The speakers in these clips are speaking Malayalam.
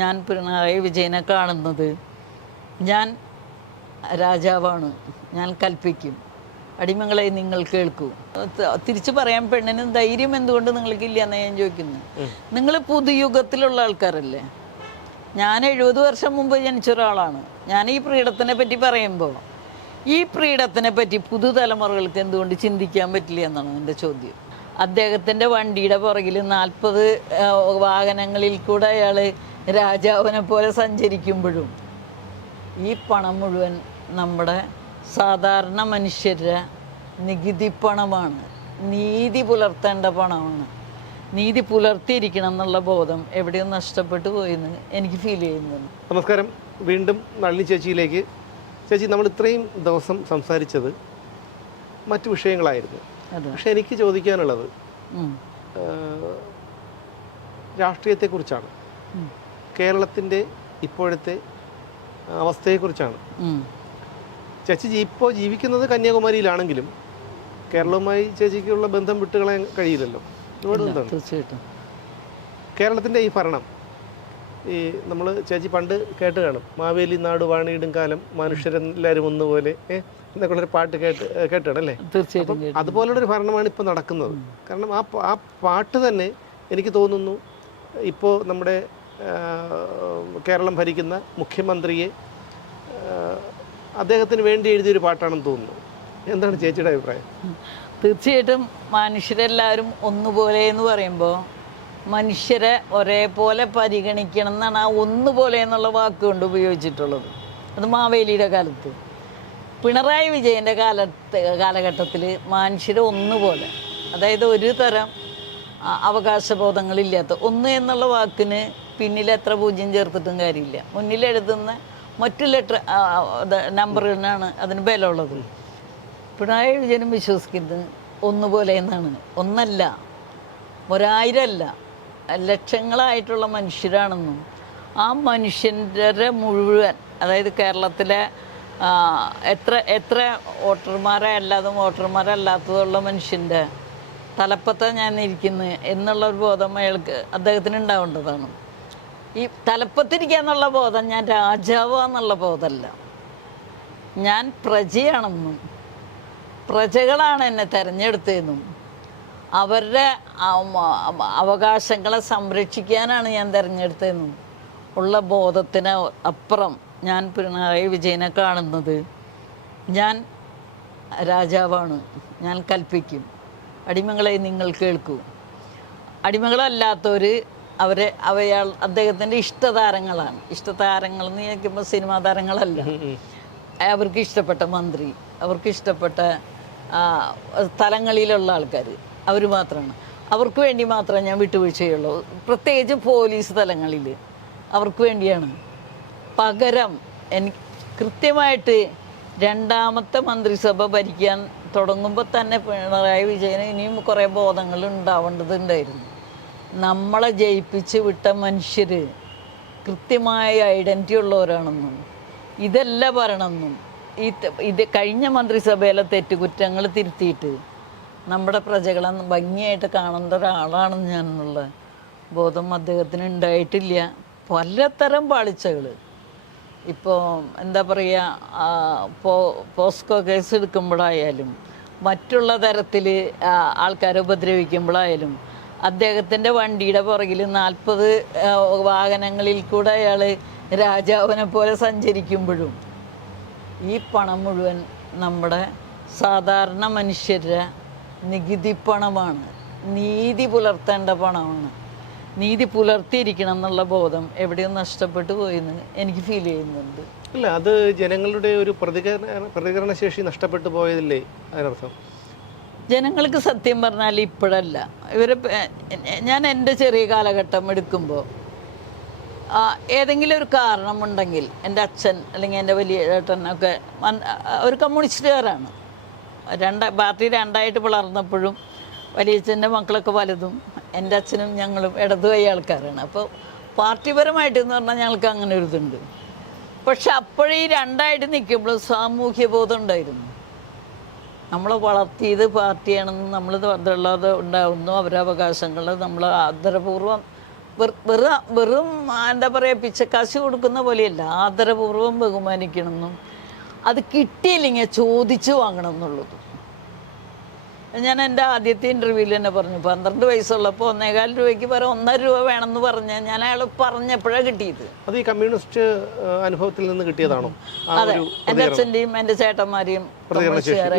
ഞാൻ പിണറായി വിജയനെ കാണുന്നത്. ഞാൻ രാജാവാണ്. ഞാൻ കൽപ്പിക്കും. അടിമകളെ നിങ്ങൾ കേൾക്കൂ. തിരിച്ചു പറയാൻ പെണ്ണിന് ധൈര്യം എന്തുകൊണ്ട് നിങ്ങൾക്കില്ല എന്ന് ഞാൻ ചോദിക്കുന്നത് നിങ്ങൾ പുതുയുഗത്തിലുള്ള ആൾക്കാരല്ലേ? ഞാൻ എഴുപത് വർഷം മുമ്പ് ജനിച്ച ഒരാളാണ് ഞാൻ ഈ പ്രീഡത്തിനെ പറ്റി പറയുമ്പോൾ ഈ പ്രീഡത്തിനെ പറ്റി പുതുതലമുറകൾക്ക് എന്തുകൊണ്ട് ചിന്തിക്കാൻ പറ്റില്ല എന്നാണ് എന്റെ ചോദ്യം. അദ്ദേഹത്തിന്റെ വണ്ടിയുടെ പുറകിൽ നാൽപ്പത് വാഹനങ്ങളിൽ കൂടെ അയാൾ രാജാവിനെ പോലെ സഞ്ചരിക്കുമ്പോഴും ഈ പണം മുഴുവൻ നമ്മുടെ സാധാരണ മനുഷ്യരുടെ നികുതി പണമാണ്. നീതി പുലർത്തേണ്ട പണമാണ്. നീതി പുലർത്തിയിരിക്കണം എന്നുള്ള ബോധം എവിടെയോ നഷ്ടപ്പെട്ടു പോയെന്ന് എനിക്ക് ഫീൽ ചെയ്യുന്നുണ്ട്. നമസ്കാരം. വീണ്ടും നളിനി ചേച്ചിയിലേക്ക്. ചേച്ചി നമ്മൾ ഇത്രയും ദിവസം സംസാരിച്ചത് മറ്റു വിഷയങ്ങളായിരുന്നു. പക്ഷെ എനിക്ക് ചോദിക്കാനുള്ളത് രാഷ്ട്രീയത്തെക്കുറിച്ചാണ്. കേരളത്തിന്റെ ഇപ്പോഴത്തെ അവസ്ഥയെക്കുറിച്ചാണ്. ചേച്ചി ഇപ്പോൾ ജീവിക്കുന്നത് കന്യാകുമാരിയിലാണെങ്കിലും കേരളവുമായി ചേച്ചിക്കുള്ള ബന്ധം വിട്ടുകളയാൻ കഴിയില്ലല്ലോ. തീർച്ചയായിട്ടും. കേരളത്തിന്റെ ഈ ഭരണം ഈ നമ്മൾ ചേച്ചി പണ്ട് കേട്ട് കാണും. മാവേലി നാട് വാണിയിടും കാലം മനുഷ്യരെല്ലാവരും ഒന്നുപോലെ പോലെ എന്നൊക്കെ ഉള്ളൊരു പാട്ട് കേട്ട് കേട്ടാണ് അല്ലേ? തീർച്ചയായിട്ടും അതുപോലുള്ളൊരു ഭരണമാണ് ഇപ്പോൾ നടക്കുന്നത്. കാരണം ആ ആ പാട്ട് തന്നെ എനിക്ക് തോന്നുന്നു ഇപ്പോൾ നമ്മുടെ കേരളം ഭരിക്കുന്ന മുഖ്യമന്ത്രിയെ അദ്ദേഹത്തിന് വേണ്ടി എഴുതിയൊരു പാട്ടാണെന്ന് തോന്നുന്നു. എന്താണ് ചേച്ചിയുടെ അഭിപ്രായം? തീർച്ചയായിട്ടും മനുഷ്യരെല്ലാവരും ഒന്നുപോലെ എന്ന് പറയുമ്പോൾ മനുഷ്യരെ ഒരേപോലെ പരിഗണിക്കണം എന്നാണ് ആ ഒന്നുപോലെ എന്നുള്ള വാക്കുകൊണ്ട് ഉപയോഗിച്ചിട്ടുള്ളത്. അത് മാവേലിയുടെ കാലത്ത്. പിണറായി വിജയന്റെ കാലത്ത് കാലഘട്ടത്തിൽ മനുഷ്യരെ ഒന്നുപോലെ അതായത് ഒരു തരം അവകാശബോധങ്ങളില്ലാത്ത ഒന്ന് എന്നുള്ള വാക്കിന് പിന്നിൽ എത്ര പൂജ്യം ചേർത്തിട്ടും കാര്യമില്ല. മുന്നിൽ എഴുതുന്ന മറ്റു ലെറ്റർ നമ്പറിനാണ് അതിന് ബലമുള്ളത്. പിണറായി വിജയനും വിശ്വസിക്കുന്നത് ഒന്നുപോലെ എന്നാണ്. ഒന്നല്ല. ഒരായിരമല്ല ലക്ഷങ്ങളായിട്ടുള്ള മനുഷ്യരാണെന്നും ആ മനുഷ്യന്റെ മുഴുവൻ അതായത് കേരളത്തിലെ എത്ര എത്ര വോട്ടർമാരെ അല്ലാതും വോട്ടർമാരല്ലാത്തതുള്ള മനുഷ്യന്റെ തലപ്പത്തെ ഞാൻ ഇരിക്കുന്നത് എന്നുള്ള ഒരു ബോധം അയാൾക്ക് അദ്ദേഹത്തിന് ഉണ്ടാവേണ്ടതാണ്. ഈ തലപ്പത്തിരിക്കുക എന്നുള്ള ബോധം ഞാൻ രാജാവാന്നുള്ള ബോധമല്ല. ഞാൻ പ്രജയാണെന്നും പ്രജകളാണ് എന്നെ തിരഞ്ഞെടുത്തതെന്നും അവരുടെ അവകാശങ്ങളെ സംരക്ഷിക്കാനാണ് ഞാൻ തിരഞ്ഞെടുത്തതെന്നും ഉള്ള ബോധത്തിന് അപ്പുറം ഞാൻ പിണറായി വിജയനെ കാണുന്നത് ഞാൻ രാജാവാണ്. ഞാൻ കൽപ്പിക്കും. അടിമകളെ നിങ്ങൾ കേൾക്കൂ. അടിമകളല്ലാത്തവർ അവരെ അവയാൾ അദ്ദേഹത്തിന്റെ ഇഷ്ടതാരങ്ങളാണ്. ഇഷ്ടതാരങ്ങൾ എന്ന് ചോദിക്കുമ്പോൾ സിനിമാ താരങ്ങളല്ല. അവർക്ക് ഇഷ്ടപ്പെട്ട മന്ത്രി അവർക്ക് ഇഷ്ടപ്പെട്ട സ്ഥലങ്ങളിലുള്ള ആൾക്കാർ അവർ മാത്രമാണ് അവർക്ക് വേണ്ടി മാത്രമേ ഞാൻ വിട്ടുവീഴ്ചയുള്ളൂ. പ്രത്യേകിച്ച് പോലീസ് തലങ്ങളിൽ അവർക്ക് വേണ്ടിയാണ്. പകരം എനിക്ക് കൃത്യമായിട്ട് രണ്ടാമത്തെ മന്ത്രിസഭ ഭരിക്കാൻ തുടങ്ങുമ്പോൾ തന്നെ പിണറായി വിജയന് ഇനിയും കുറേ ബോധങ്ങൾ ഉണ്ടാവേണ്ടതുണ്ടായിരുന്നു. നമ്മളെ ജയിപ്പിച്ച് വിട്ട മനുഷ്യർ കൃത്യമായ ഐഡന്റി ഉള്ളവരാണെന്നും ഇതല്ല പറയണമെന്നും ഈ ഇത് കഴിഞ്ഞ മന്ത്രിസഭയിലെ തെറ്റുകുറ്റങ്ങൾ തിരുത്തിയിട്ട് നമ്മുടെ പ്രജകളെ ഭംഗിയായിട്ട് കാണേണ്ട ഒരാളാണെന്ന് ഞാനെന്നുള്ള ബോധം അദ്ദേഹത്തിന് ഉണ്ടായിട്ടില്ല. പലതരം പാളിച്ചകൾ ഇപ്പോൾ എന്താ പറയുക പോ പോസ്കോ കേസ് എടുക്കുമ്പോഴായാലും മറ്റുള്ള തരത്തിൽ ആൾക്കാരെ ഉപദ്രവിക്കുമ്പോഴായാലും അദ്ദേഹത്തിന്റെ വണ്ടിയുടെ പുറകിൽ നാൽപ്പത് വാഹനങ്ങളിൽ കൂടെ അയാൾ രാജാവിനെ പോലെ സഞ്ചരിക്കുമ്പോഴും ഈ പണം മുഴുവൻ നമ്മുടെ സാധാരണ മനുഷ്യരുടെ നികുതി പണമാണ്. നീതി പുലർത്തേണ്ട പണമാണ്. നീതി പുലർത്തിയിരിക്കണം എന്നുള്ള ബോധം എവിടെയോ നഷ്ടപ്പെട്ടു പോയെന്ന് എനിക്ക് ഫീൽ ചെയ്യുന്നുണ്ട്. അല്ല അത് ജനങ്ങളുടെ ഒരു പ്രതികരണ പ്രതികരണശേഷി നഷ്ടപ്പെട്ടു പോയതില്ലേ അതിനർത്ഥം? ജനങ്ങൾക്ക് സത്യം പറഞ്ഞാൽ ഇപ്പോഴല്ല. ഇവർ ഞാൻ എന്റെ ചെറിയ കാലഘട്ടം എടുക്കുമ്പോൾ ഏതെങ്കിലും ഒരു കാരണമുണ്ടെങ്കിൽ എന്റെ അച്ഛൻ അല്ലെങ്കിൽ എന്റെ വലിയ ആ, ഒരു കമ്മ്യൂണിസ്റ്റുകാരാണ്. രണ്ട് പാർട്ടി രണ്ടായിട്ട് പിളർന്നപ്പോഴും വലിയച്ഛന്റെ മക്കളൊക്കെ വലുതും എന്റെ അച്ഛനും ഞങ്ങളും ഇടതുകൈ ആൾക്കാരാണ്. അപ്പോൾ പാർട്ടിപരമായിട്ടെന്ന് പറഞ്ഞാൽ ഞങ്ങൾക്ക് അങ്ങനെ ഒരു ഇതുണ്ട്. പക്ഷെ അപ്പോഴീ രണ്ടായിട്ട് നിൽക്കുമ്പോൾ സാമൂഹ്യ ബോധം ഉണ്ടായിരുന്നു. നമ്മളെ വളർത്തിയത് പാർട്ടിയാണെന്ന് നമ്മൾ അതുള്ളത് ഉണ്ടാവുന്നു. അവരവകാശങ്ങൾ നമ്മൾ ആദരപൂർവം വെറും വെറും എന്താ പറയുക പിച്ചക്കാശ് കൊടുക്കുന്ന പോലെയല്ല. ആദരപൂർവം ബഹുമാനിക്കണമെന്നും അത് കിട്ടിയില്ലെങ്കിൽ ചോദിച്ചു വാങ്ങണം എന്നുള്ളത് ഞാൻ എന്റെ ആദ്യത്തെ ഇന്റർവ്യൂവിൽ തന്നെ പറഞ്ഞു പന്ത്രണ്ട് വയസ്സുള്ളപ്പോൾ ഒന്നേകാൽ രൂപയ്ക്ക് പകരം ഒന്നര രൂപ വേണമെന്ന് പറഞ്ഞ് ഞാൻ അയാൾ പറഞ്ഞപ്പോഴാണ് കിട്ടിയത്. അത് ഈ കമ്മ്യൂണിസ്റ്റ് അനുഭവത്തിൽ നിന്ന് കിട്ടിയതാണോ? അതെ എന്റെ അച്ഛന്റെയും എന്റെ ചേട്ടന്മാരെയും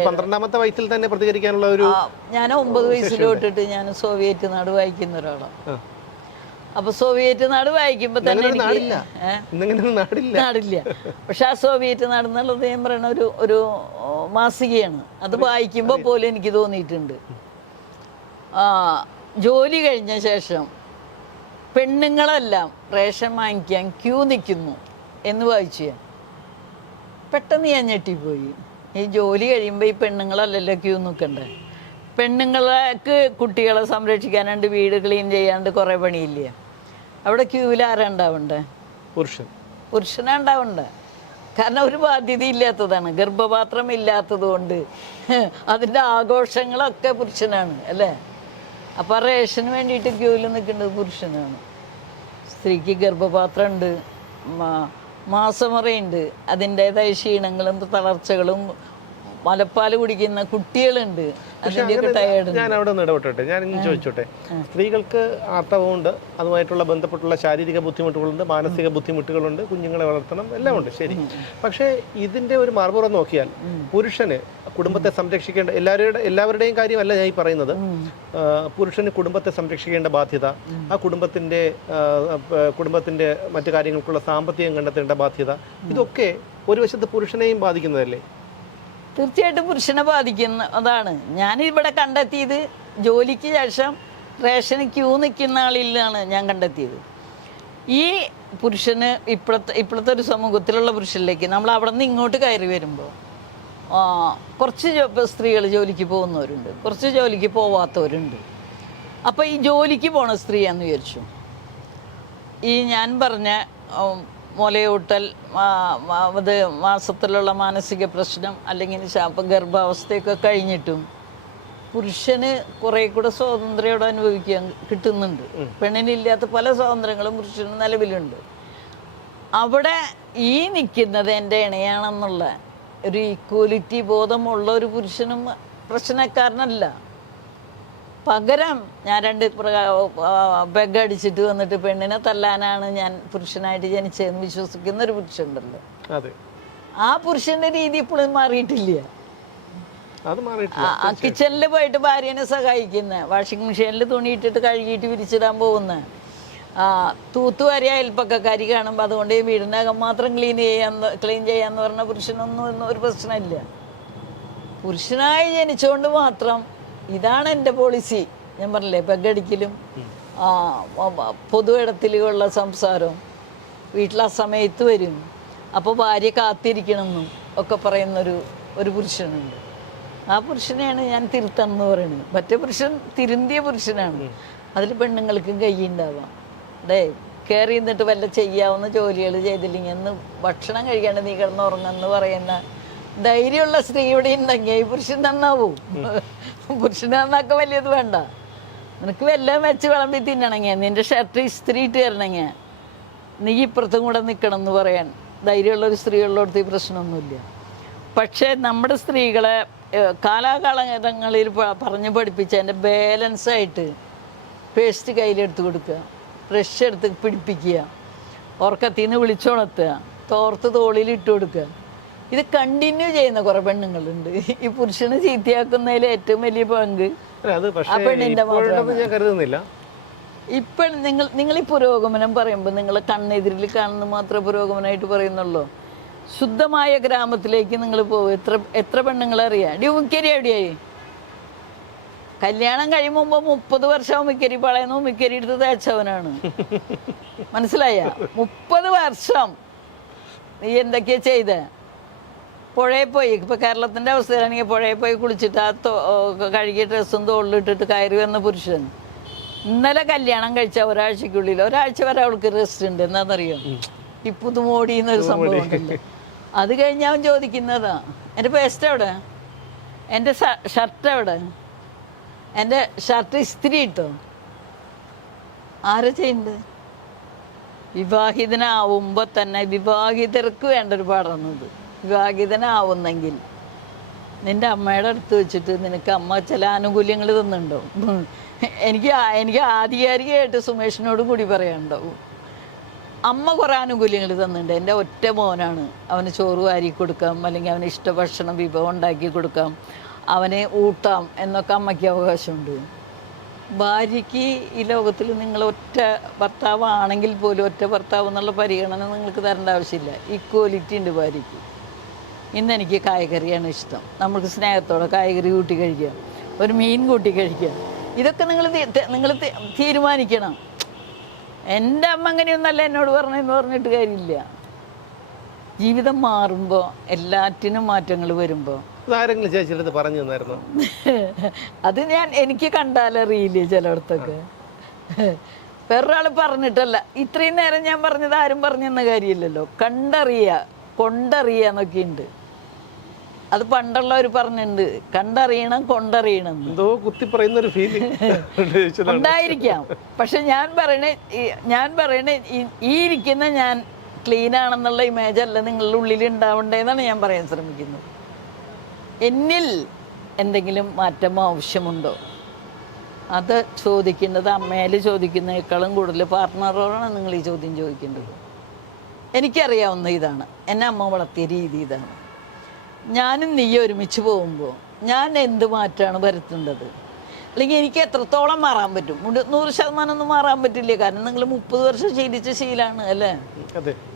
പന്ത്രണ്ടാമത്തെ വയസ്സിൽ തന്നെ പ്രതികരിക്കാനുള്ള ഒരു ഞാൻ ഒമ്പത് വയസ്സിലോട്ടിട്ട് ഞാൻ സോവിയറ്റ് നാട് വായിക്കുന്ന ഒരാളാണ്. അപ്പൊ സോവിയറ്റ് നാട് വായിക്കുമ്പോ തന്നെ നാടില്ല? നാടില്ല. പക്ഷെ ആ സോവിയറ്റ് നാട് എന്നുള്ളത് ഞാൻ പറയണ ഒരു ഒരു മാസികയാണ്. അത് വായിക്കുമ്പോൾ പോലും എനിക്ക് തോന്നിയിട്ടുണ്ട്. ആ ജോലി കഴിഞ്ഞ ശേഷം പെണ്ണുങ്ങളെല്ലാം റേഷൻ വാങ്ങിക്കാൻ ക്യൂ നിൽക്കുന്നു എന്ന് വായിച്ചു ഞാൻ. പെട്ടെന്ന് ഞാൻ ഞെട്ടിപ്പോയി. ഈ ജോലി കഴിയുമ്പോൾ ഈ പെണ്ണുങ്ങളല്ലല്ലോ ക്യൂ നിൽക്കണ്ടേ? പെണ്ണുങ്ങൾക്ക് കുട്ടികളെ സംരക്ഷിക്കാനുണ്ട് വീട് ക്ലീൻ ചെയ്യാണ്ട് കുറേ പണിയില്ലേ? അവിടെ ക്യൂവിൽ ആരാ ഉണ്ടാവണ്ടേ? പുരുഷൻ. പുരുഷനാ ഉണ്ടാവണ്ടേ? കാരണം ഒരു ബാധ്യത ഇല്ലാത്തതാണ്. ഗർഭപാത്രം ഇല്ലാത്തത് കൊണ്ട് അതിന്റെ ആഘോഷങ്ങളൊക്കെ പുരുഷനാണ് അല്ലേ? അപ്പോൾ റേഷന് വേണ്ടിയിട്ട് ക്യൂവിൽ നിൽക്കേണ്ടത് പുരുഷനാണ്. സ്ത്രീക്ക് ഗർഭപാത്രം ഉണ്ട് മാസമുറയുണ്ട്. അതിന്റെതായ ക്ഷീണങ്ങളും തളർച്ചകളും മലപ്പാൽ കുടിക്കുന്ന കുട്ടികളുണ്ട്. അതിന്റെയൊക്കെ ടയേർഡ് ഞാൻ അവിടെ നിന്ന് ഇടപെട്ടോട്ടെ ഞാൻ ഇന്ന് ചോദിച്ചോട്ടെ? സ്ത്രീകൾക്ക് ആർത്തവമുണ്ട്. അതുമായിട്ടുള്ള ബന്ധപ്പെട്ടുള്ള ശാരീരിക ബുദ്ധിമുട്ടുകളുണ്ട്. മാനസിക ബുദ്ധിമുട്ടുകളുണ്ട്. കുഞ്ഞുങ്ങളെ വളർത്തണം. എല്ലാം ഉണ്ട്. ശരി. പക്ഷേ ഇതിന്റെ ഒരു മറുപുറം നോക്കിയാൽ പുരുഷന് കുടുംബത്തെ സംരക്ഷിക്കേണ്ട എല്ലാവരുടെ എല്ലാവരുടെയും കാര്യമല്ല ഞാൻ ഈ പറയുന്നത്. പുരുഷന് കുടുംബത്തെ സംരക്ഷിക്കേണ്ട ബാധ്യത ആ കുടുംബത്തിന്റെ കുടുംബത്തിന്റെ മറ്റു കാര്യങ്ങൾക്കുള്ള സാമ്പത്തികം കണ്ടെത്തേണ്ട ബാധ്യത ഇതൊക്കെ ഒരു വശത്ത് പുരുഷനെയും ബാധിക്കുന്നതല്ലേ? തീർച്ചയായിട്ടും പുരുഷനെ ബാധിക്കുന്ന അതാണ്. ഞാൻ ഇവിടെ കണ്ടെത്തിയത് ജോലിക്ക് ശേഷം റേഷന് ക്യൂ നിൽക്കുന്ന ആളിലാണ് ഞാൻ കണ്ടെത്തിയത്. ഈ പുരുഷന് ഇപ്പോഴത്തെ ഇപ്പോഴത്തെ ഒരു സമൂഹത്തിലുള്ള പുരുഷനിലേക്ക് നമ്മൾ അവിടെ നിന്ന് ഇങ്ങോട്ട് കയറി വരുമ്പോൾ കുറച്ച് സ്ത്രീകൾ ജോലിക്ക് പോകുന്നവരുണ്ട് കുറച്ച് ജോലിക്ക് പോവാത്തവരുണ്ട്. അപ്പോൾ ഈ ജോലിക്ക് പോണ സ്ത്രീയാന്ന് വിചാരിച്ചു. ഈ ഞാൻ പറഞ്ഞ മുലയൂട്ടൽ അത് മാസത്തിലുള്ള മാനസിക പ്രശ്നം അല്ലെങ്കിൽ ശാപം ഗർഭാവസ്ഥയൊക്കെ കഴിഞ്ഞിട്ടും പുരുഷന് കുറെ കൂടെ സ്വാതന്ത്ര്യയോടെ അനുഭവിക്കാൻ കിട്ടുന്നുണ്ട്. പെണ്ണിനില്ലാത്ത പല സ്വാതന്ത്ര്യങ്ങളും പുരുഷന് നിലവിലുണ്ട്. അവിടെ ഈ നിൽക്കുന്നത് എന്റെ ഇണയാണെന്നുള്ള ഒരു ഈക്വാലിറ്റി ബോധമുള്ള ഒരു പുരുഷനും പ്രശ്നക്കാരനല്ല. പകരം ഞാൻ രണ്ട് ബെഗ് അടിച്ചിട്ട് വന്നിട്ട് പെണ്ണിനെ തല്ലാനാണ് ഞാൻ പുരുഷനായിട്ട് ജനിച്ചതെന്ന് വിശ്വസിക്കുന്ന ഒരു പുരുഷനുണ്ടല്ലോ ആ പുരുഷന്റെ രീതി ഇപ്പോഴും മാറിയിട്ടില്ല. കിച്ചണിൽ പോയിട്ട് ഭാര്യനെ സഹായിക്കുന്ന. വാഷിംഗ് മെഷീനിൽ തുണി ഇട്ടിട്ട് കഴുകിയിട്ട് വിരിച്ചിടാൻ പോകുന്ന. ആ തൂത്തുവാരി കരി കാണുമ്പോൾ അതുകൊണ്ട് ഈ വീടിനകം മാത്രം ക്ലീൻ ചെയ്യാന്ന് ക്ലീൻ ചെയ്യാന്ന് പറഞ്ഞ പുരുഷനൊന്നും ഒരു പ്രശ്നമില്ല. പുരുഷനായി ജനിച്ചുകൊണ്ട് മാത്രം ഇതാണ് എന്റെ പോളിസി ഞാൻ പറഞ്ഞില്ലേ വ- പൊതു ഇടത്തിലുള്ള സംസാരവും വീട്ടിലാ സമയത്ത് വരും. അപ്പോൾ ഭാര്യ കാത്തിരിക്കണമെന്നും ഒക്കെ പറയുന്നൊരു ഒരു പുരുഷനുണ്ട്. ആ പുരുഷനെയാണ് ഞാൻ തിരുത്തണമെന്ന് പറയുന്നത് മറ്റേ പുരുഷൻ തിരുന്തിയ പുരുഷനാണ്. അതിൽ പെണ്ണുങ്ങൾക്കും കൈയുണ്ടാവാം അതെ കയറി നിന്നിട്ട് വല്ല ചെയ്യാവുന്ന ജോലികൾ ചെയ്തില്ലെങ്കിൽ എന്ന് ഭക്ഷണം കഴിക്കാണ്ട് നീ കിടന്നുറങ്ങുന്നു പറയുന്ന ധൈര്യമുള്ള സ്ത്രീ ഇവിടെ ഉണ്ടെങ്കിൽ പുരുഷൻ നന്നാവൂ. പുരുഷൻ നന്നാക്കാൻ വലിയത് വേണ്ട. നിനക്ക് വല്ലതും വെച്ച് വിളമ്പി തിന്നണമെങ്കിൽ നിന്റെ ഷർട്ട് ഇസ്ത്രീ ഇട്ട് തരണമെങ്കിൽ നീ ഇപ്പുറത്തും കൂടെ നിൽക്കണം എന്ന് പറയാൻ ധൈര്യമുള്ള ഒരു സ്ത്രീകളിലോടത്ത് ഈ പ്രശ്നമൊന്നുമില്ല. പക്ഷേ നമ്മുടെ സ്ത്രീകളെ കാലാകാലങ്ങളിൽ പറഞ്ഞ് പഠിപ്പിച്ച അതിന്റെ ബാലൻസ് ആയിട്ട് പേസ്റ്റ് കയ്യിലെടുത്ത് കൊടുക്കുക ബ്രഷ് എടുത്ത് പിടിപ്പിക്കുക ഉറക്കത്തിൽ നിന്ന് വിളിച്ചുണർത്തുക തോർത്ത് തോളിൽ ഇട്ട് കൊടുക്കുക. ഇത് കണ്ടിന്യൂ ചെയ്യുന്ന കുറെ പെണ്ണുങ്ങളുണ്ട്. ഈ പുരുഷനെ ചീത്തയാക്കുന്നതിൽ ഏറ്റവും വലിയ പങ്ക് ആ പെണ്ണിന്റെ ഞാൻ കരുതുന്നില്ല. ഇപ്പം നിങ്ങൾ നിങ്ങൾ ഈ പുരോഗമനം പറയുമ്പോൾ നിങ്ങൾ കണ്ണെതിരിൽ കാണുന്ന മാത്രമേ പുരോഗമനമായിട്ട് പറയുന്നുള്ളൂ. ശുദ്ധമായ ഗ്രാമത്തിലേക്ക് നിങ്ങൾ പോകും എത്ര എത്ര പെണ്ണുങ്ങളെ അറിയാം? ഡി ഉമിക്കരി എവിടെയായി? കല്യാണം കഴിയുമ്പോൾ മുപ്പത് വർഷം ഉമിക്കരി പളയുന്ന ഉമിക്കരി എടുത്ത് തേച്ചവനാണ്. മനസ്സിലായ? മുപ്പത് വർഷം. നീ എന്തൊക്കെയാ ചെയ്തേ? പുഴയിൽ പോയി. ഇപ്പോൾ കേരളത്തിന്റെ അവസ്ഥയിലാണെങ്കിൽ പുഴയിൽ പോയി കുളിച്ചിട്ട് ആ കഴുകിയ ഡ്രസ്സും തോളിലിട്ടിട്ട് കയറി വന്ന പുരുഷൻ. ഇന്നലെ കല്യാണം കഴിച്ച ഒരാഴ്ചക്കുള്ളിൽ ഒരാഴ്ച വരെ അവൾക്ക് റെസ്റ്റ് ഉണ്ട്. എന്താണെന്നറിയോ ഈ പുതുമോടി. എന്നൊരു സംഭവം ഉണ്ടല്ലോ. അത് കഴിഞ്ഞ് അവൻ ചോദിക്കുന്നതാ എന്റെ പേസ്റ്റ് എവിടെ? എന്റെ ഷർട്ട് എവിടെ? എന്റെ ഷർട്ട് ഇസ്തിരി ഇട്ടോ? ആരാ ചെയ്യുന്നത് വിവാഹിതനാവുമ്പോൾ തന്നെ വിവാഹിതർക്ക് വേണ്ട ഒരു പാടാണത് വിവാഹിതനാവുന്നെങ്കിൽ നിന്റെ അമ്മയുടെ അടുത്ത് വെച്ചിട്ട് നിനക്ക് അമ്മ ചില ആനുകൂല്യങ്ങൾ തന്നിട്ടുണ്ടോ? എനിക്ക് എനിക്ക് ആധികാരികമായിട്ട് സുമേഷിനോടും കൂടി പറയാനുണ്ടാവും അമ്മ കുറേ ആനുകൂല്യങ്ങൾ തന്നിട്ടുണ്ട്. എന്റെ ഒറ്റ മോനാണ്. അവന് ചോറ് വാരി കൊടുക്കാം അല്ലെങ്കിൽ അവന് ഇഷ്ട ഭക്ഷണം വിഭവം ഉണ്ടാക്കി കൊടുക്കാം അവനെ ഊട്ടാം എന്നൊക്കെ അമ്മയ്ക്ക് അവകാശമുണ്ട്. ഭാര്യയ്ക്ക് ഈ ലോകത്തിൽ നിങ്ങൾ ഒറ്റ ഭർത്താവാണെങ്കിൽ പോലും ഒറ്റ ഭർത്താവ് എന്നുള്ള പരിഗണന നിങ്ങൾക്ക് തരേണ്ട ആവശ്യമില്ല. ഇക്വാലിറ്റി ഉണ്ട് ഭാര്യയ്ക്ക്. ഇന്ന് എനിക്ക് കായകറിയാണ് ഇഷ്ടം. നമുക്ക് സ്നേഹത്തോടെ കായകറി കൂട്ടി കഴിക്കാം. ഒരു മീൻ കൂട്ടി കഴിക്കാം. ഇതൊക്കെ നിങ്ങൾ നിങ്ങൾ തീരുമാനിക്കണം. എന്റെ അമ്മ അങ്ങനെയൊന്നല്ല എന്നോട് പറഞ്ഞെന്ന് പറഞ്ഞിട്ട് കാര്യമില്ല. ജീവിതം മാറുമ്പോൾ എല്ലാറ്റിനും മാറ്റങ്ങൾ വരുമ്പോൾ ചേച്ചിയുടെ പറഞ്ഞു തന്നായിരുന്നു? അത് ഞാൻ എനിക്ക് കണ്ടാലറിയില്ല ചിലയിടത്തൊക്കെ വേറൊരാൾ പറഞ്ഞിട്ടല്ല. ഇത്രയും നേരം ഞാൻ പറഞ്ഞത് ആരും പറഞ്ഞെന്ന കാര്യമില്ലല്ലോ. കണ്ടറിയുക കൊണ്ടറിയുക എന്നൊക്കെ ഉണ്ട്. അത് പണ്ടുള്ളവർ പറഞ്ഞിട്ടുണ്ട് കണ്ടറിയണം കൊണ്ടറിയണം. എന്തോ കുത്തി പറയുന്ന ഒരു ഫീലിംഗ് ഉണ്ടായിരിക്കാം. പക്ഷെ ഞാൻ പറയണേ ഞാൻ പറയണേ ഈ- ഈ ഇരിക്കുന്ന ഞാൻ ക്ലീൻ ആണെന്നുള്ള ഇമേജ് അല്ല നിങ്ങളുടെ ഉള്ളിൽ ഉണ്ടാവണ്ടേന്നാണ് ഞാൻ പറയാൻ ശ്രമിക്കുന്നത്. എന്നിൽ എന്തെങ്കിലും മാറ്റം ആവശ്യമുണ്ടോ? അത് ചോദിക്കേണ്ടത് അമ്മയിൽ ചോദിക്കുന്നതിനേക്കാളും കൂടുതൽ പാർട്ട്ണറോടാണ് നിങ്ങൾ ഈ ചോദ്യം ചോദിക്കേണ്ടത്. എനിക്കറിയാവുന്ന ഇതാണ്. എന്നെ അമ്മ വളർത്തിയ രീതി ഇതാണ്. ഞാനും നീ ഒരുമിച്ച് പോകുമ്പോൾ ഞാൻ എന്ത് മാറ്റമാണ് വരുത്തേണ്ടത്? അല്ലെങ്കിൽ എനിക്ക് എത്രത്തോളം മാറാൻ പറ്റും? നൂറ് ശതമാനം ഒന്നും മാറാൻ പറ്റില്ല. കാരണം നിങ്ങൾ മുപ്പത് വർഷം ശീലിച്ച ശീലാണ് അല്ലേ?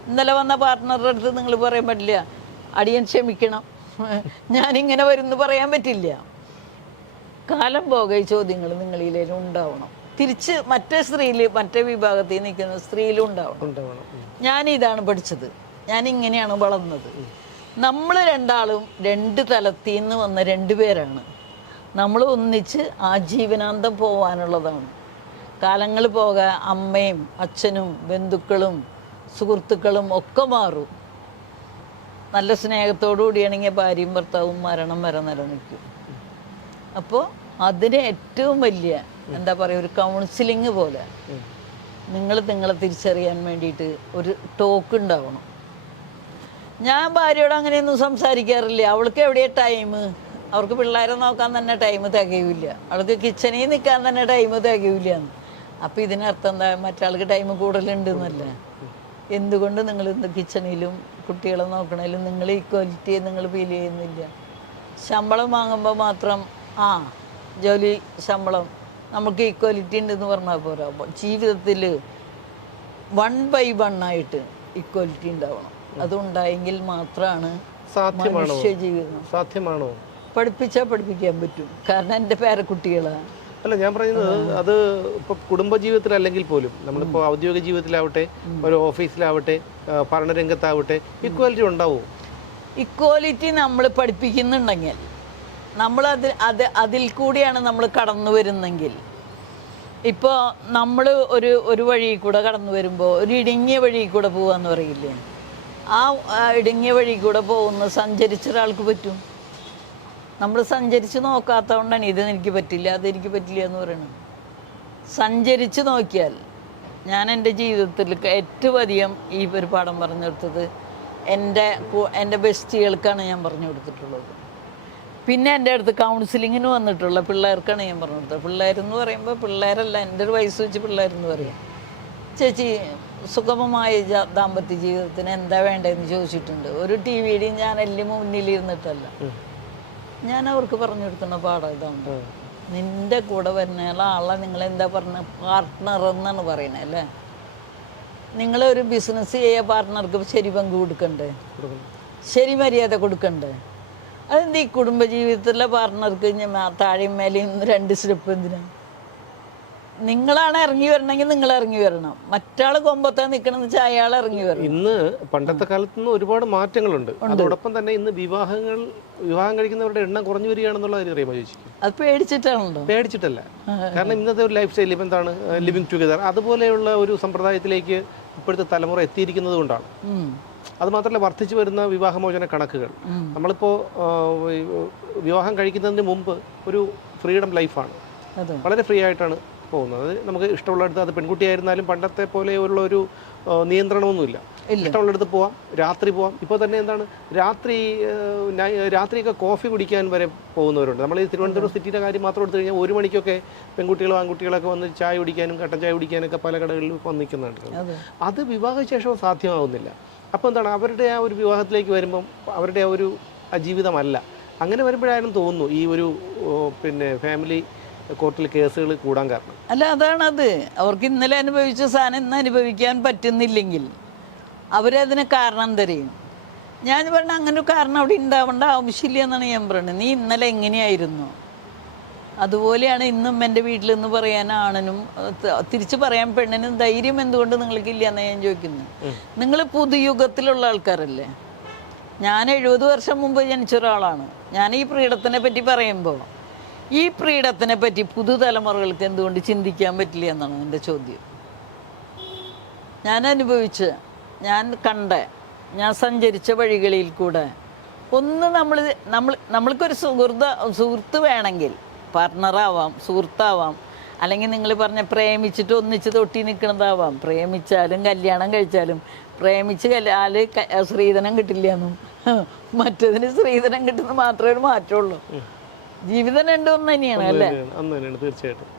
ഇന്നലെ വന്ന പാർട്ട്ണറുടെ അടുത്ത് നിങ്ങൾ പറയാൻ പറ്റില്ല. അടിയൻ ക്ഷമിക്കണം. ഞാനിങ്ങനെ വരുമെന്ന് പറയാൻ പറ്റില്ല. കാലം പോകെ ചോദ്യങ്ങൾ നിങ്ങളിലും ഉണ്ടാവണം. തിരിച്ച് മറ്റേ സ്ത്രീയിൽ മറ്റേ വിഭാഗത്തിൽ നിൽക്കുന്ന സ്ത്രീയിലും ഉണ്ടാവണം. ഉണ്ടാവണം. ഞാൻ ഇതാണ് പഠിച്ചത്. ഞാൻ ഇങ്ങനെയാണ് വളർന്നത്. നമ്മൾ രണ്ടാളും രണ്ട് തലത്തിൽ നിന്ന് വന്ന രണ്ട് പേരാണ്. നമ്മൾ ഒന്നിച്ച് ആ ജീവനാന്തം പോവാനുള്ളതാണ്. കാലങ്ങൾ പോക അമ്മയും അച്ഛനും ബന്ധുക്കളും സുഹൃത്തുക്കളും ഒക്കെ മാറും. നല്ല സ്നേഹത്തോടു കൂടിയാണെങ്കിൽ ഭാര്യയും ഭർത്താവും മരണം വരെ നിലനിൽക്കും. അപ്പോൾ അതിന് ഏറ്റവും വലിയ എന്താ പറയുക ഒരു കൗൺസിലിംഗ് പോലെ. നിങ്ങൾ നിങ്ങളെ തിരിച്ചറിയാൻ വേണ്ടിയിട്ട് ഒരു ടോക്ക് ഉണ്ടാവണം. ഞാൻ ഭാര്യയോട് അങ്ങനെയൊന്നും സംസാരിക്കാറില്ല. അവൾക്ക് എവിടെയാ ടൈം അവർക്ക് പിള്ളേരെ നോക്കാൻ തന്നെ ടൈം തികയില്ല. അവൾക്ക് കിച്ചണിൽ നിൽക്കാൻ തന്നെ ടൈം തികയില്ല അപ്പോൾ ഇതിനർത്ഥം എന്താ? മറ്റാൾക്ക് ടൈം കൂടുതലുണ്ട് എന്നല്ല എന്തുകൊണ്ട് നിങ്ങൾ ഇന്ന് കിച്ചണിലും കുട്ടികളെ നോക്കണേലും നിങ്ങൾ ഈക്വാലിറ്റി നിങ്ങൾ ഫീൽ ചെയ്യുന്നില്ല? ശമ്പളം വാങ്ങുമ്പോൾ മാത്രം ആ ജോലി ശമ്പളം നമുക്ക് ഈക്വാലിറ്റി ഉണ്ടെന്ന് പറഞ്ഞാൽ പോരാ. ജീവിതത്തിൽ വൺ ബൈ വൺ ആയിട്ട് ഈക്വാലിറ്റി ഉണ്ടാവണം. അതുണ്ടായെങ്കിൽ മാത്രമാണ് സാധ്യമാണോ? ജീവിതം സാധ്യമാണോ? പഠിപ്പിച്ചാൽ പഠിപ്പിക്കാൻ പറ്റും. കാരണം എന്റെ പേരക്കുട്ടികളാണ് അല്ല ഞാൻ പറയുന്നത് അത് ഇപ്പൊ കുടുംബജീവിതത്തിലല്ലെങ്കിൽ പോലും നമ്മളിപ്പോ ഔദ്യോഗിക ജീവിതത്തിലാവട്ടെ ഒരു ഓഫീസിലാവട്ടെ ഭരണരംഗത്താവട്ടെ ഇക്വാലിറ്റി ഉണ്ടാവും? ഇക്വാലിറ്റി നമ്മൾ പഠിപ്പിക്കുന്നുണ്ടെങ്കിൽ നമ്മൾ അത് അത് അതിൽ കൂടിയാണ് നമ്മൾ കടന്നു വരുന്നെങ്കിൽ. ഇപ്പോൾ നമ്മൾ ഒരു ഒരു വഴി കൂടെ കടന്നു വരുമ്പോൾ ഒരു ഇടുങ്ങിയ വഴി കൂടെ പോവാന്ന് പറയില്ലേ? ആ ഇടുങ്ങിയ വഴി കൂടെ പോകുന്ന സഞ്ചരിച്ച ഒരാൾക്ക് പറ്റും. നമ്മൾ സഞ്ചരിച്ച് നോക്കാത്തതുകൊണ്ടാണ് ഇത് എനിക്ക് പറ്റില്ല അതെനിക്ക് പറ്റില്ല എന്ന് പറയുന്നത് സഞ്ചരിച്ച് നോക്കിയാൽ ഞാൻ എന്റെ ജീവിതത്തിൽ ഏറ്റവും അധികം ഈ ഒരു പാഠം പറഞ്ഞു കൊടുത്തത് എന്റെ എന്റെ ബെസ്റ്റികൾക്കാണ് ഞാൻ പറഞ്ഞു കൊടുത്തിട്ടുള്ളത്. പിന്നെ എന്റെ അടുത്ത് കൗൺസിലിങ്ങിന് വന്നിട്ടുള്ള പിള്ളേർക്കാണ് ഞാൻ പറഞ്ഞു കൊടുത്തത്. പിള്ളേരെന്ന് പറയുമ്പോൾ പിള്ളേരല്ല എന്റെ ഒരു വയസ്സ് വെച്ച് പിള്ളേരെന്ന് പറയാം. ചേച്ചി സുഗമമായ ദാമ്പത്യ ജീവിതത്തിന് എന്താ വേണ്ടതെന്ന് ചോദിച്ചിട്ടുണ്ട്. ഒരു ടി വിയുടെയും ഞാൻ എല്ലാം മുന്നിലിരുന്നിട്ടല്ല. ഞാൻ അവർക്ക് പറഞ്ഞു കൊടുക്കുന്ന പാഠം ഇതാണ്. നിന്റെ കൂടെ വരുന്ന ആളെ നിങ്ങൾ എന്താ പറഞ്ഞ? പാർട്ട്ണർ എന്നാണ് പറയുന്നത് അല്ലേ? നിങ്ങളൊരു ഒരു ബിസിനസ് ചെയ്യുക പാർട്ട്ണർക്ക് ശരി പങ്ക് കൊടുക്കണ്ടേ? ശരി മര്യാദ കൊടുക്കണ്ടേ? അതെന്ത് ഈ കുടുംബജീവിതത്തിലെ പാർട്ട്ണർക്ക് താഴെയും മേലെയും രണ്ട് സ്റ്റെപ്പ് എന്തിനാ? നിങ്ങളാണ് ഇറങ്ങി വരണമെങ്കിൽ നിങ്ങൾ ഇറങ്ങി വരണം. മറ്റാൾ കൊമ്പത്താൻ നിൽക്കണമെന്ന് വെച്ചാൽ അയാൾ ഇറങ്ങി വരണം. ഇന്ന് പണ്ടത്തെ കാലത്ത് നിന്ന് ഒരുപാട് മാറ്റങ്ങളുണ്ട്. അതോടൊപ്പം തന്നെ ഇന്ന് വിവാഹങ്ങൾ വിവാഹം കഴിക്കുന്നവരുടെ എണ്ണം കുറഞ്ഞു വരികയാണെന്നുള്ള കാര്യം അറിയാമോ ചേച്ചി അത് പേടിച്ചിട്ടാണല്ലോ. പേടിച്ചിട്ടല്ല. കാരണം ഇന്നത്തെ ഒരു ലൈഫ് സ്റ്റൈൽ ഇപ്പം എന്താണ്? ലിവിങ് ടുഗദർ അതുപോലെയുള്ള ഒരു സമ്പ്രദായത്തിലേക്ക് ഇപ്പോഴത്തെ തലമുറ എത്തിയിരിക്കുന്നത് കൊണ്ടാണ്. അത് മാത്രമല്ല വർദ്ധിച്ചു വരുന്ന വിവാഹമോചന കണക്കുകൾ. നമ്മളിപ്പോൾ വിവാഹം കഴിക്കുന്നതിന് മുമ്പ് ഒരു ഫ്രീഡം ലൈഫാണ് വളരെ ഫ്രീ ആയിട്ടാണ് പോകുന്നത്. നമുക്ക് ഇഷ്ടമുള്ളിടത്ത് അത് പെൺകുട്ടിയായിരുന്നാലും പണ്ടത്തെ പോലെ ഉള്ള ഒരു നിയന്ത്രണമൊന്നുമില്ല. ഇഷ്ടമുള്ളിടത്ത് പോവാം രാത്രി പോവാം. ഇപ്പോൾ തന്നെ എന്താണ്? രാത്രി രാത്രിയൊക്കെ കോഫി കുടിക്കാൻ വരെ പോകുന്നവരുണ്ട്. നമ്മൾ ഈ തിരുവനന്തപുരം സിറ്റിയുടെ കാര്യം മാത്രം എടുത്തു കഴിഞ്ഞാൽ ഒരു മണിക്കൊക്കെ പെൺകുട്ടികളും ആൺകുട്ടികളൊക്കെ വന്ന് ചായ കുടിക്കാനും കട്ടൻ ചായ കുടിക്കാനൊക്കെ പല കടകളിലും വന്ന് നിൽക്കുന്നുണ്ട് അതെ. വിവാഹശേഷവും സാധ്യമാവുന്നില്ല. അപ്പോൾ എന്താണ്? അവരുടെ ആ ഒരു വിവാഹത്തിലേക്ക് വരുമ്പം അവരുടെ ആ ഒരു ജീവിതമല്ല. അങ്ങനെ വരുമ്പോഴായാലും തോന്നുന്നു ഈ ഒരു പിന്നെ ഫാമിലി കോർട്ടിൽ കേസുകൾ കൂടാൻ കാരണം. അല്ല അതാണത് അവർക്ക് ഇന്നലെ അനുഭവിച്ച സാധനം ഇന്ന് അനുഭവിക്കാൻ പറ്റുന്നില്ലെങ്കിൽ അവരതിന് കാരണം തരും. ഞാൻ പറഞ്ഞ അങ്ങനെ ഒരു കാരണം അവിടെ ഉണ്ടാവേണ്ട ആവശ്യമില്ല എന്നാണ് ഞാൻ പറയുന്നത് നീ ഇന്നലെ എങ്ങനെയായിരുന്നു? അതുപോലെയാണ് ഇന്നും എന്റെ വീട്ടിൽ നിന്ന് പറയാൻ ആണിനും തിരിച്ചു പറയാൻ പെണ്ണിനും ധൈര്യം എന്തുകൊണ്ട് നിങ്ങൾക്കില്ല എന്നാണ് ഞാൻ ചോദിക്കുന്നത്? നിങ്ങൾ പുതുയുഗത്തിലുള്ള ആൾക്കാരല്ലേ? ഞാൻ എഴുപത് വർഷം മുമ്പ് ജനിച്ച ഒരാളാണ്. ഞാൻ ഈ പ്രീഡത്തിനെ പറ്റി പറയുമ്പോൾ ഈ പ്രീഡത്തിനെ പറ്റി പുതുതലമുറകൾക്ക് എന്തുകൊണ്ട് ചിന്തിക്കാൻ പറ്റില്ല എന്നാണ് എന്റെ ചോദ്യം. ഞാൻ അനുഭവിച്ച് ഞാൻ കണ്ട ഞാൻ സഞ്ചരിച്ച വഴികളിൽ കൂടെ ഒന്ന് നമ്മൾ നമ്മൾ നമ്മൾക്കൊരു സുഹൃത്ത് സുഹൃത്ത് വേണമെങ്കിൽ പാർട്ട്ണറാവാം സുഹൃത്താവാം അല്ലെങ്കിൽ നിങ്ങൾ പറഞ്ഞ പ്രേമിച്ചിട്ട് ഒന്നിച്ച് തൊട്ടി നിൽക്കുന്നതാവാം. പ്രേമിച്ചാലും കല്യാണം കഴിച്ചാലും പ്രേമിച്ച് കല്യാൽ ശ്രീധനം കിട്ടില്ല എന്നും മറ്റതിന് ശ്രീധനം കിട്ടുന്ന മാത്രമേ ഒരു മാറ്റമുള്ളൂ. ജീവിതം രണ്ടും ഒന്ന് തന്നെയാണ് അല്ലേ? അന്ന് തന്നെയാണ് തീർച്ചയായിട്ടും.